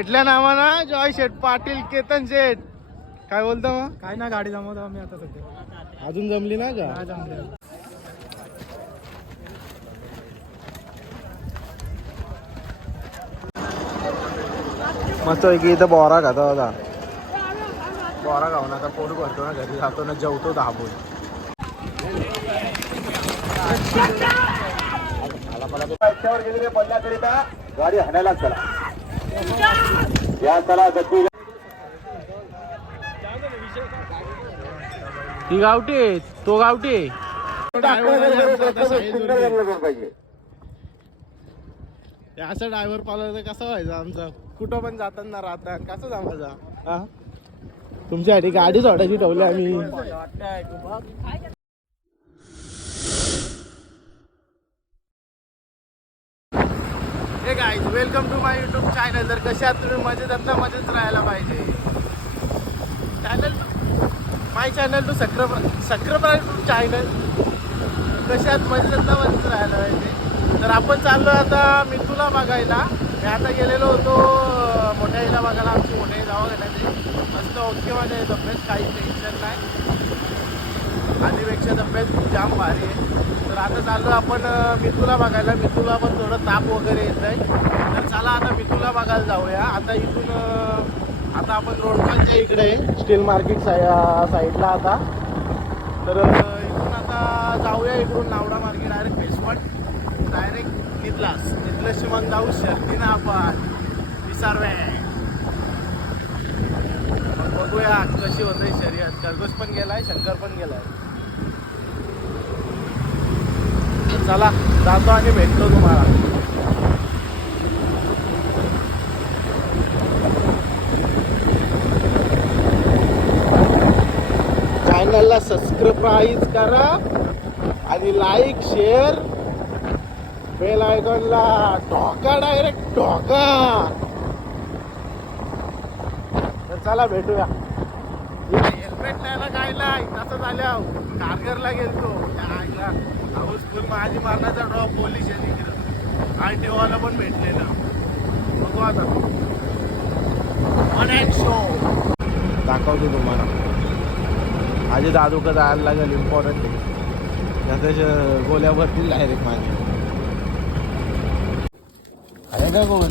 भेटल्या ना आम्हाला जॉय शेठ पाटील, केतन शेठ. काय बोलतो मग? काय ना गाडी जमवतो आम्ही आता सध्या. अजून जमली ना का? काय जमले. मस्त की इथं बोरा खाता होता. बोरा खाऊन आता पोट भरतो ना, घरी जातो ना, जेवतो दाबून. गाडी हाणायला चला या चला. ती गावठी, तो गावठी. असं ड्रायव्हर पाहिलं तर कसं व्हायचं आमचं? कुठं पण जाताना राहता कसं जमायचा? हा, तुमच्यासाठी गाडी सोडायची ठेवली आम्ही. Hey guys, welcome to my YouTube channel. तर कसे आहात तुम्ही? मजेत आहात ना? मजेत राहायला पाहिजे. My channel to subscribe to channel. कसे आहात? मजेत आहात ना? मजेत राहायला पाहिजे. तर आपण चाललो आता मितूला बघायला. मी आता गेलेलो होतो मोठ्या आईला बघायला. आमची मोठ्या आई दवाखान्यात मस्त ओके मध्ये तब्येत, काही टेन्शन नाही. आधीपेक्षा तब्येत खूप जाम भारी आहे. तर आता चाललो आपण मितूला बघायला. मितूला पण थोडं ताप वगैरे येत आहे. तर चला आता मितूला बघायला जाऊया. आता इथून आता आपण रोडच्या इकडे स्टील मार्केट साईडला आता. तर इथून आता जाऊया, इकडून नावडा मार्केट डायरेक्ट फेसवट, डायरेक्ट नितलास मग जाऊ शर्तीनं आपण विसारवे. मग बघूया कशी होते शर्यत. खरगोश पण गेलाय, शंकर पण गेलाय. चला जातो आणि भेटतो तुम्हाला. चॅनलला सबस्क्राईब करा आणि लाईक, शेअर, बेल आयकॉनला ठोका, डायरेक्ट ठोका. तर चला भेटूया. हेल्मेट नाही ना, काय नाही. तसं झाल्या कारगरला गेलतो आईला हाऊसफुल माझी मारण्याचा ड्रॉप पोलीस RTO वाला पण भेटलेला. बघू आता वन अँड शो दाखवतो तुम्हाला. माझी दादू का जायला लागेल, इम्पॉर्टंट आहे. त्याच्या गोल्या भरतील डायरेक्ट माझी. आहे का कोण?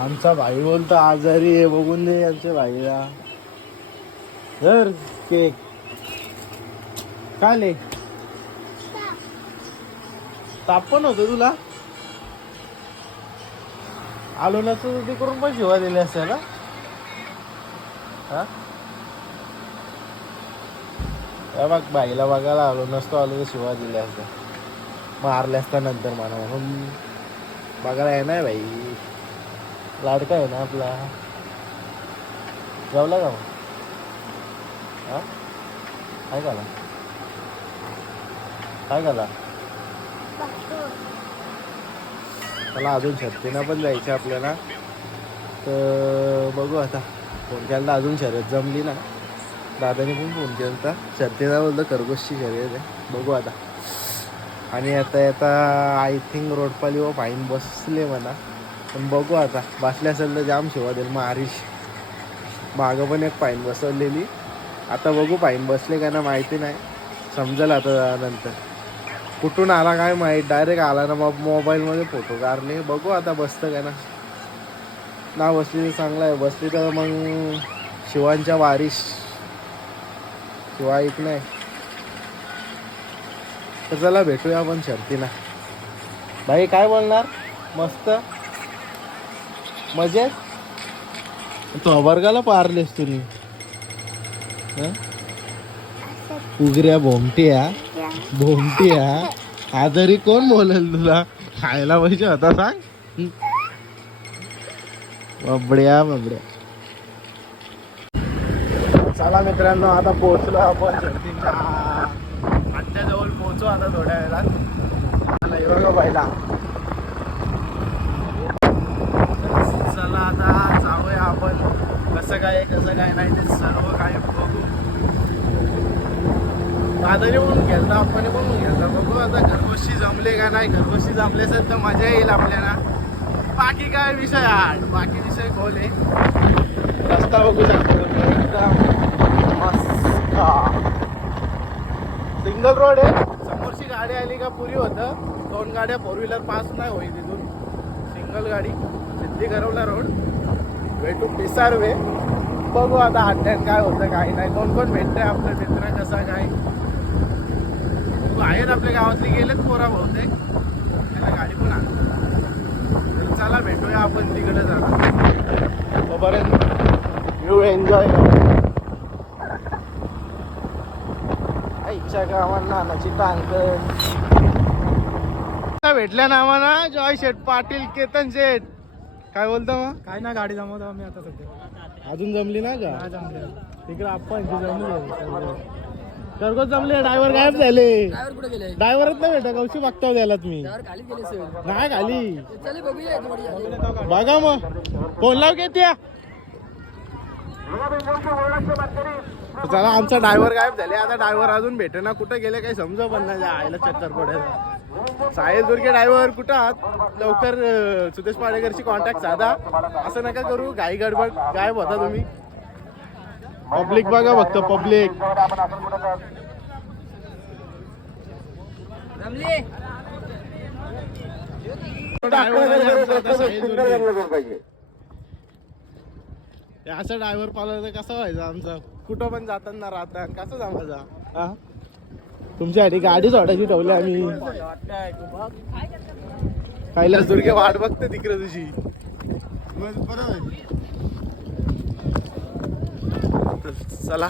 आमचा भाई बोलतो आजारी आहे, बघून दे आमच्या भाईला. धर केक. काय ले ताप पण होतो तुला? आलो नसतो ते करून पण शिवा दिले असते ना. हा बघ, बाईला बघायला आलो नसतो, आलो तर शिवा दिल्या असत्या, मारल्या असत्या नंतर मला. म्हणून बघायला येणार बाई. लाडका आहे ना आपला. जेवला का मग? हा, काय झाला? काय झाला? मला अजून छत्तीना पण जायचं आपल्याला. तर बघू आता. फोन केला अजून शर्यत जमली ना. दादाने पण फोन केला होता. शर्तीला बोलतो खरगोशची शर्यत आहे. बघू आता. आणि आता आय थिंक रोडपाली व फाईन बसले म्हणा. पण बघू आता. बसले असेल तर जाम शिवा देईल. मग हरीश मागं पण एक फाईन बसवलेली. आता बघू फाईन बसले का ना माहिती नाही. समजेल आता नंतर. कुठून आला काय माहीत. डायरेक्ट आला ना मग मोबाईलमध्ये फोटो काढले. बघू आता बसतं का ना बसली तर चांगलं आहे. बसली तर मग शिवांच्या वारीस शिवा ऐक नाही. तर चला भेटूया आपण शर्तीला. भाई काय बोलणार? मस्त मजेत. तो वर्गाला पारलेस तुम्ही. उगऱ्या भोमट्या आजारी कोण बोलेल तुला? खायला पाहिजे होता सांग. बबड्या. चला मित्रांनो, आता पोहोचलो आपण शर्तीच्या अड्ड्याजवळ. पोहोचू आता थोड्या वेळात. बघा पहिला. चला आता जाऊया आपण. कसं काय नाही ते सर्व काही बघू. दादाने म्हणून घेतला आपण म्हणून घेतला. बघू आता घरगोष्टी जमले का नाही. घरगोष्टी जमले असेल तर मजा येईल आपल्याला. बाकी काय विषय आठ बाकी विषय खोल आहे. रस्ता बघू शकतो एकदम मस्त सिंगल रोड आहे. समोरची गाडी आली का पुरी होतं. 2 गाड्या 4 व्हीलर पास नाही होईल तिथून. सिंगल गाडी सिद्धी करवला रोड भेटू पिसारवे. बघू आता हट्ट्यात काय होतं काही नाही. कोण कोण भेटतंय आपलं मित्र कसा काय आहेत आपल्या गावातली गेलेत पोरा बहुतेक. त्याला गाडी पण आणतो. चला भेटूया आपण तिकडे जाणार. तोपर्यंत यू एन्जॉय. इच्छा का आम्हाला नानाची टांगण भेटल्या ना आम्हाला. जॉय शेठ पाटील केतन शेठ काय बोलतो मग. काय ना गाडी जमवतो आम्ही आता सध्या. अजून जमली ना का नाही जमले. तिकडे आपण जमली घरगोच जमले. ड्रायव्हर गायब झाले. ड्रायव्हर कुठे गेले? ड्रायव्हरच नाही भेटा कौशी बघताव द्यायला तुम्ही. ड्रायव्हर खाली गेले सर. नाही खाली चले बघूया थोडी. बघा मग फोन लाव घेत्या. चला आमचा ड्रायव्हर गायब झाले. आता ड्रायव्हर अजून भेटे ना. कुठे गेले काही समजा पण नाही. आयला चक्कर पडेल. साहेब दुर्गे ड्रायव्हर कुठं आहात. लवकर सुदेश पाडेकरची कॉन्टॅक्ट साधा. असं नका करू घाई गडबड. गायब होता तुम्ही. पब्लिक बघा फक्त पब्लिक. जमले. असं ड्रायव्हर पाहिलं तर कसं व्हायचं आमचं. कुठं पण जाताना राहता कसं जमायचा. तुमच्यासाठी गाडी सोडायची ठेवली आम्ही. कैलास दुर्गे वाट बघते तिकडे तुझी. चला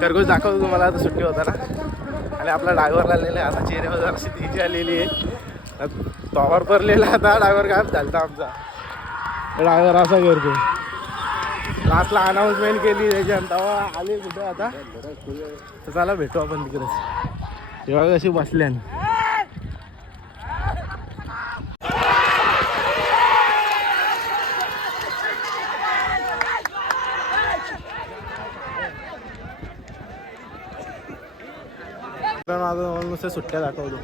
खरगोश दाखवतो तुम्हाला. आता सुट्टी होता ना आणि आपला ड्रायव्हर आलेला आहे. आता चेहऱ्यावर जराशी तेजी आलेली आहे. तोवर भरलेला आता ड्रायव्हर गायब झालता आमचा. ड्रायव्हर असा करतो. लास्टला अनाऊन्समेंट केली त्याच्यानंतर आले कुठे आता. तर चला भेटू आपण तिकडेच. तेव्हा कशी बसल्यान. माझं नुसतं सुट्ट्या दाखवतो.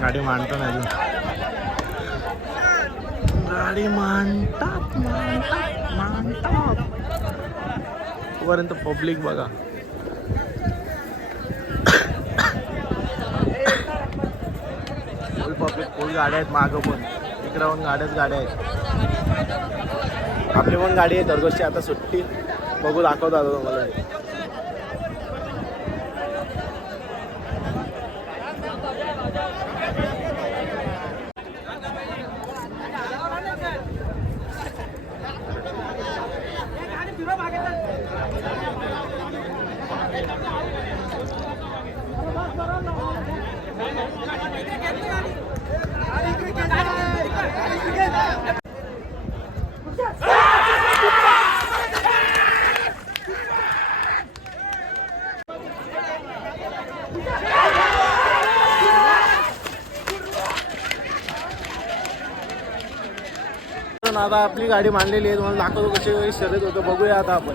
गाडी मांडतो ना अजून. गाडी मांडतात तोपर्यंत पब्लिक बघा. फुल पब्लिक फुल गाड्या आहेत. मागं पण इकडे पण गाड्या आहेत. आपली पण गाडी आहे दरगोष्टी. आता सुट्टी बघू दाखवतो आता तुम्हाला. आता आपली गाडी मांडलेली आहे. तुम्हाला दाखवतो कशी शर्यत होतं. बघूया आता आपण.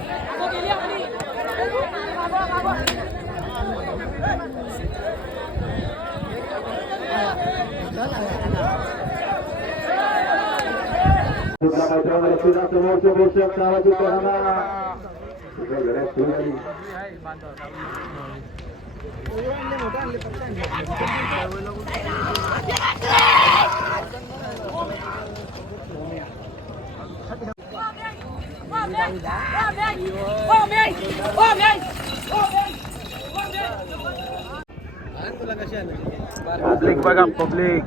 पब्लिक बघा पब्लिक.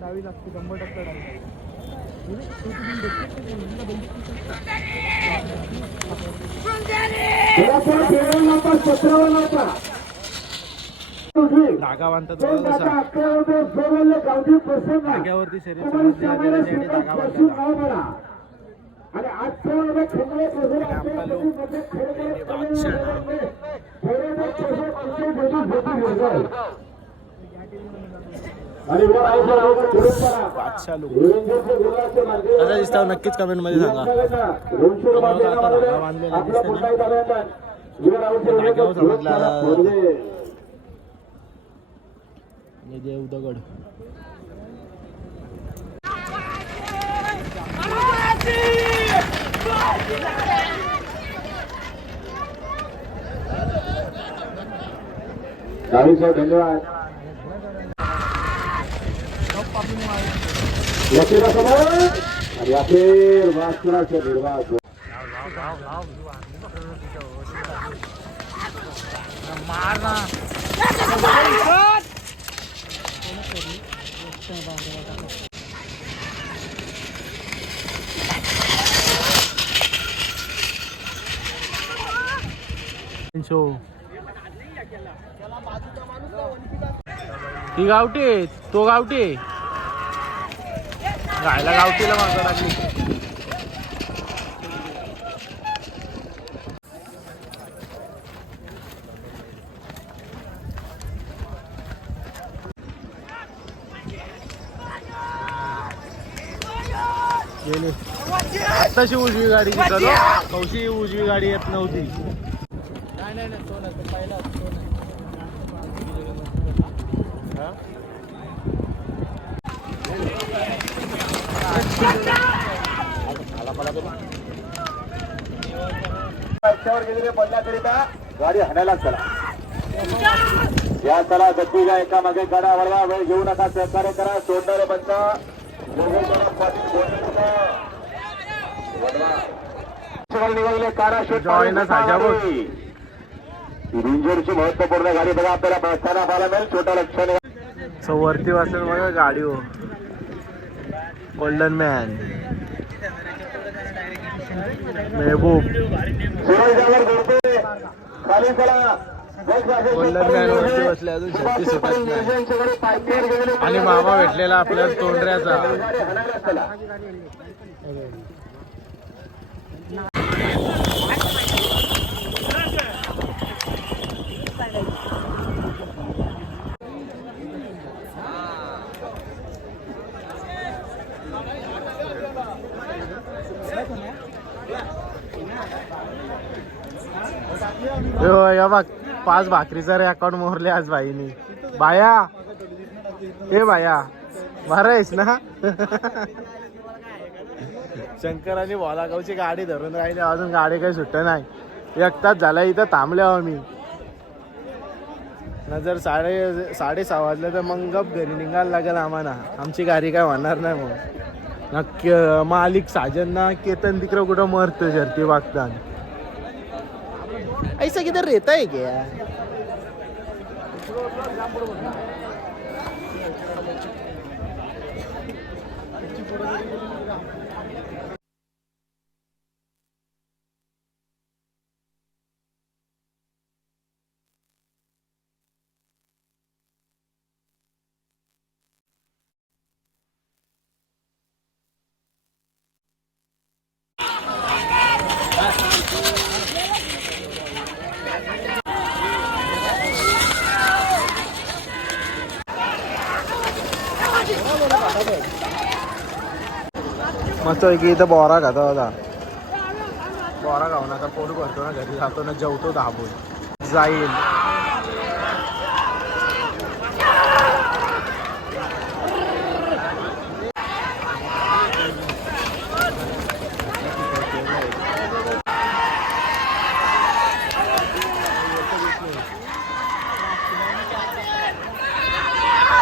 डावी लागते 100% डावी. धागा बांधतात धाग्यावरती शरीर धागा बांधतात. बादशाह लुक कसा दिसतो नक्कीच कमेंट मध्ये सांगा. धागा बांधलेला दिसते ना, धाग्यावर समजला देव दगड. धन्यवाद. आणि अखेर वासनाच्या निर्वाह ती गावठी आहे, तो गावठी आहे. गायला गावठीला मागं टाकली. गेली आत्ताशी उजवी गाडी निघालो, कौशी उजवी गाडी येत नव्हती. रस्त्यावर गेलेले पडण्याकरिता गाडी हाणायला चला. या चला गतीला एका मागे गाडा वळवा, वेळ घेऊ नका, सहकार्य करा. सोडणारे पंच रिंजरची महत्वपूर्ण गाडी बघा आपल्याला बसताना पाहायला मिळेल. छोटा लक्ष वरती वाचून बघा गाडी हो, गोल्डन मॅन मेहबूब खाली चला. गोल्डन मॅन वरती बसले, अजून शक्ती सुटत नाही. आणि मामा भेटलेला आपल्याला तोंडऱ्याचा. या बघ 5 भाकरीचा रे अकाउंट मोरले आज बाईनी. बाया ए बाया बरं आहेस ना. शंकर आणि बोलागावची गाडी धरून राहिली, अजून गाडी काही सुट्ट नाही. 1 तास झाला इथं थांबले आम्ही. जर 6:30 वाजले तर मग गप घरी निघायला लागेल आम्हाला. आमची गाडी काय होणार नाही मग. नक्की मालिक साजन केतन तिकडं कुठं मरतं शर्ती वागताना. ऐसा किधर रहता है क्या. मस्त की इथं बोरा खाता होता. बोरा खाऊन आता पोट भरतो ना, घरी जातो ना, जेवतो दाबून जाईल.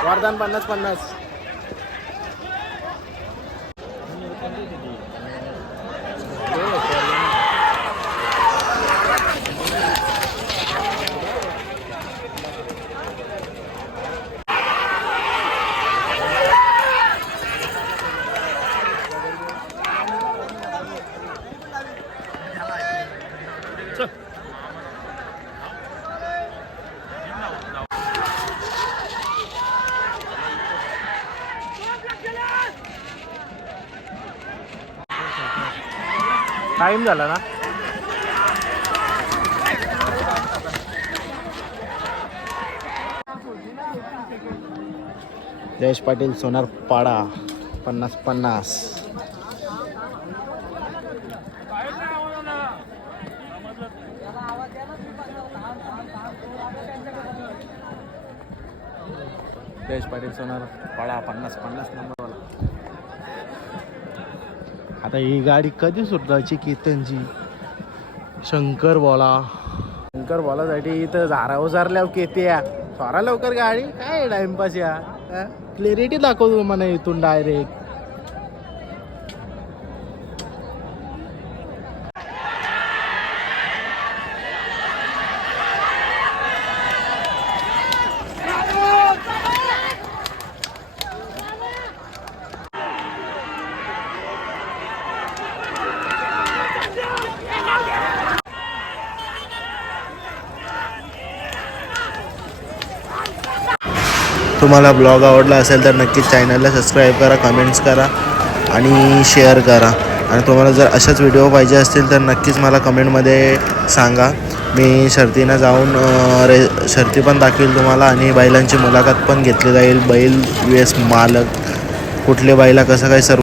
वरदान 50-50. टाइम झाला ना. जयेश पाटील सोनारपाडा 50-50. जयेश पाटील सोनारपाडा 50-50 नंबरवाला. आता ही गाडी कधी सुटायची कीर्तनची? शंकर बॉलासाठी इथं उजारल्यावर केते या स्वरा लवकर गाडी काय टाइमपास या. क्लिअरिटी दाखवतो मला इथून डायरेक्ट. तुम्हाला ब्लॉग आवडला असेल तर नक्कीच चॅनलला सबस्क्राईब करा, कमेंट्स करा आणि शेअर करा. आणि तुम्हाला जर अशाच व्हिडिओ पाहिजे असतील तर नक्कीच मला कमेंटमध्ये सांगा. मी शर्तीनं जाऊन शर्ती पण दाखवेल तुम्हाला आणि बैलांची मुलाखत पण घेतली जाईल. बैल वेस मालक कुठले बैला कसं काय सर्व